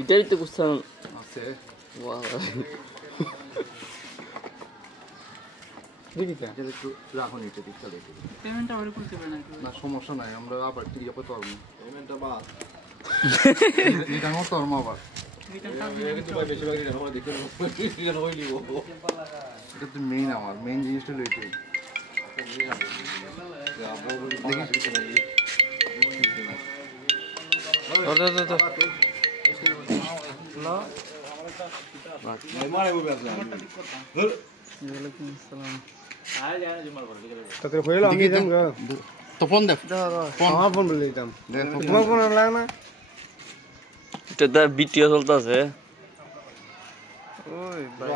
এটাই তো বুঝতাম আছে রাখুন এটা দিকটা দেখে পেমেন্টটা ওরে করতে পারে না সমস্যা নাই আমরা আবার ক্লিয়ার করতে পারবো পেমেন্টটা বাদ এটা করতে পারবো আবার এটা তো মেইন আমার মেইন জিনিসটা লইতে তো ফোন দে আমার ফোন বলে দিতাম তোমার ফোন লাগে না এটা দা ভিডিও চলতেছে ওই ভাই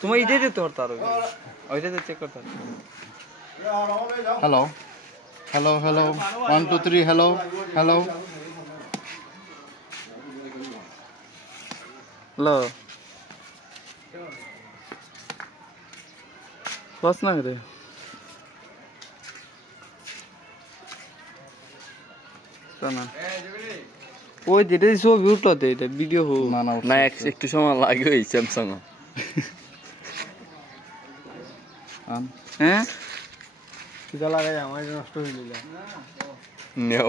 তুমি ইডে দিতে পারতা আর ওইটা চেক করতে hello hello hello 1 2 3 hello hello hello boss না রে না ওই যেটা ছবি উঠতে এটা ভিডিও হো না একটু সময় লাগে ওই স্যামসাং হ্যাঁ কিটা লাগাই আমার নষ্ট হয়ে গেল no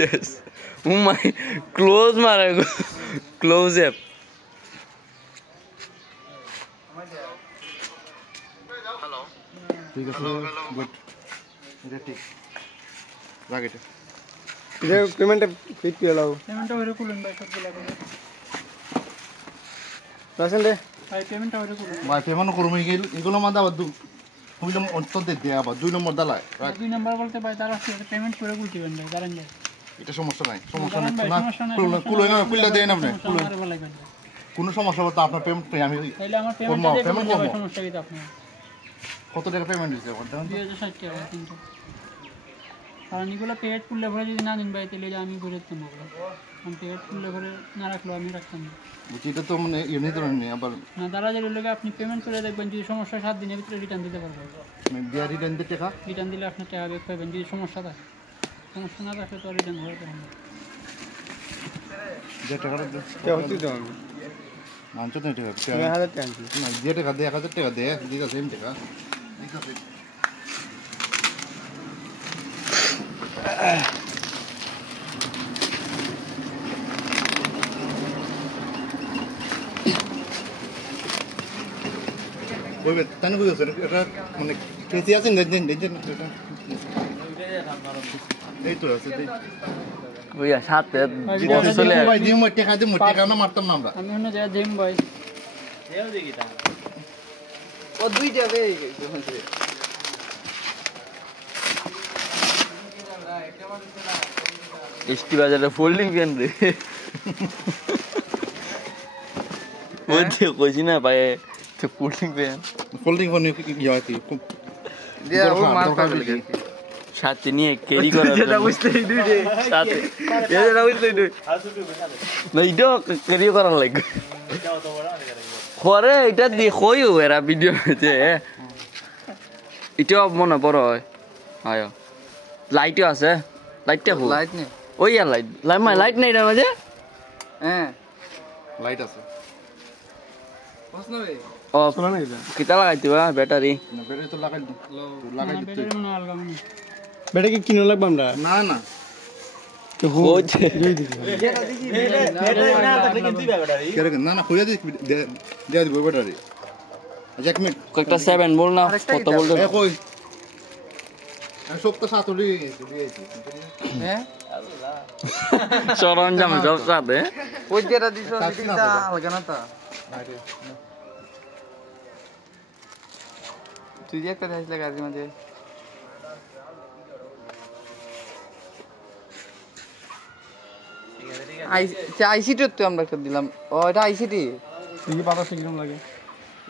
yes oh my close মারা close up হ্যালো ঠিক আছে গুড এটা ঠিক রাখ এটা ये पेमेंट क्लिक किया लो पेमेंट ওরে কুলন ভাই সব গুলা করে রাসেল দে ভাই পেমেন্ট ওরে কুলন ভাই পেমেন্ট করব এগুলো মাদা বাদু তুমি তো অন্তত দে দেয়া বা 2 নম্বর দালাই দুই নাম্বার বলতে ভাই তার আছে পেমেন্ট করে কুলতিবেন ভাই দাঁড়ান যায় এটা সমস্যা নাই না কুলো না কুললা দেন আপনি কুলো কোনো সমস্যা হলে তো আপনার পেমেন্ট আমি তাহলে আমার পেমেন্ট করব সমস্যা কি আপনি কত টাকা পেমেন্ট দিতে বলতে 2060 টাকা তিনটা কারণ এগুলো পেড করলে পরে যদি না দিন ভাই তাহলে আমি ঘুরে দিতাম আমি পেড করলে পরে না রাখলেও আমি রাখতাম না এটা তো মানে এমনি ধরনের নেই আবার না দাঁড়া যাওয়ার লোকে আপনি পেমেন্ট করে দেখবেন যদি সমস্যা 7 দিনের ভিতরে রিটার্ন দিতে পারবেন দিয়া রিটার্ন দিতে টাকা রিটার্ন দিলে আপনি টাকা ব্যাক পাবেন যদি সমস্যা থাকে সমস্যা না থাকলে তো রিটার্ন হয়ে যাবে যে টাকাটা কে হচ্ছে তো মানছো না টাকা 1000 টাকা না যে টাকা দে 1000 টাকা দে দিতে সেম টাকা দিতে ওই তানে বুঝছ এটা মানে কেসি আছে না দেন দেন এই তো আছে ওই সাথে চলে ভাই দিম টাকা দিম টাকা না মারতাম না আমরা আমি অন্য জায়গায় জিম ভাই দেও দেখি তা ও দুই যাবে এসটি বাজারে ফোল্ডিং ফ্যান রে ওই যে কইছি না ভাই তো ফোল্ডিং ফ্যান ইয়াতি দিয়া ও মার খাবে সাথে নিয়ে ক্যারি করা যেটা বুঝতেই দুই রে সাথে যেটা বুঝতেই দুই না এটা ক্যারি করার লাগবে করে এটা দিয়ে কইও এরা ভিডিও যে এটা মনে বড় হয় আয় লাইটও আছে লাইটটা লাইট নেই ওই আর লাইট নাই এর মাঝে হ্যাঁ লাইট আছে প্রশ্ন রে ও কিতা লাগাইতে বা ব্যাটারি না ব্যাটারি তো লাগাই দিতে ব্যাটারি মনে আলগা মনে ব্যাটারি কি কিনো লাগবে আমরা না না তো হচ্ছে না না কইয়া দিয়া দিব ব্যাটারি এক মিনিট কয়েকটা 7 বল না কত বল কই সপ্তাহ 7 হলি হ্যাঁ সরঞ্জাম সব সাথে ওই যেটা দিছো সেটা আলগা না তা তুই যে একটা আসলে গাড়ির মাঝে আইসিটি তো আমরা একটা দিলাম ও এটা আইসিটি তুই কি পাতা কিরকম লাগে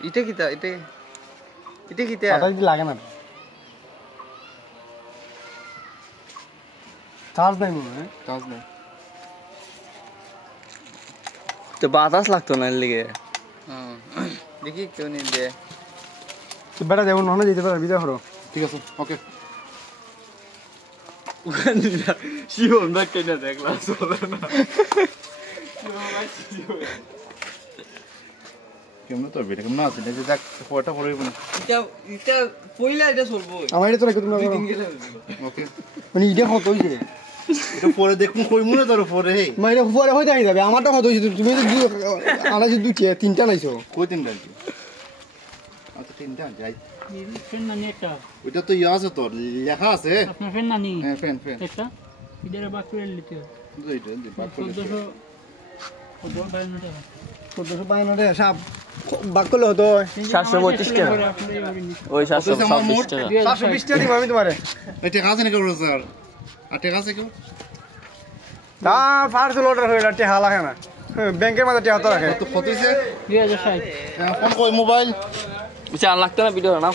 এটা কিটা এটা কিটা পাতা কি লাগে না চার্জ নাই মনে হয় চার্জ নাই তো বাতাস লাগতো না এর লিগে দেখি কেউ নি দে বেটা যাবো নহলে যেতে পারবি বিদায় করো ঠিক আছে ওকে শিবন ভাই কেনা দেখলাম চলে না কেমন তো বেটা কেমন আছে যে দেখ ফটোটা পড়ে বল এটা পইলা এটা চলবো আমার এটা তো রেখে তুমি ওকে মানে ইডা কত হইছে এটা পরে দেখুন কই মনে তোর পরে মানে পরে হয়ে যাই যাবে আমারটা কত হইছে তুমি তো আনাজি দুটি তিনটা নাইছো কই তিনটা আচ্ছা তিনটা যাই ফ্রেন্ড নানি একটা ওইটা তো ইয়া আছে তোর লেখা আছে আপনার ফ্রেন্ড নানি হ্যাঁ ফ্যান একটা ইদারে বাক করে নিতে হবে এইটা বাক করে 1452 টাকা সাপ বাক করলে হতো 732 টাকা ওই 720 টাকা 720 টাকা দিব আমি তোমারে এটা কাছে নাকি বড় স্যার আর টাকা আছে কেউ তা পার্সেল অর্ডার হয়ে যাচ্ছে হালা খানা ব্যাংকের মাঝে টাকা তো রাখে তো কত হইছে 2060 ফোন কই মোবাইল চার লাখ টাকা ভিডিও না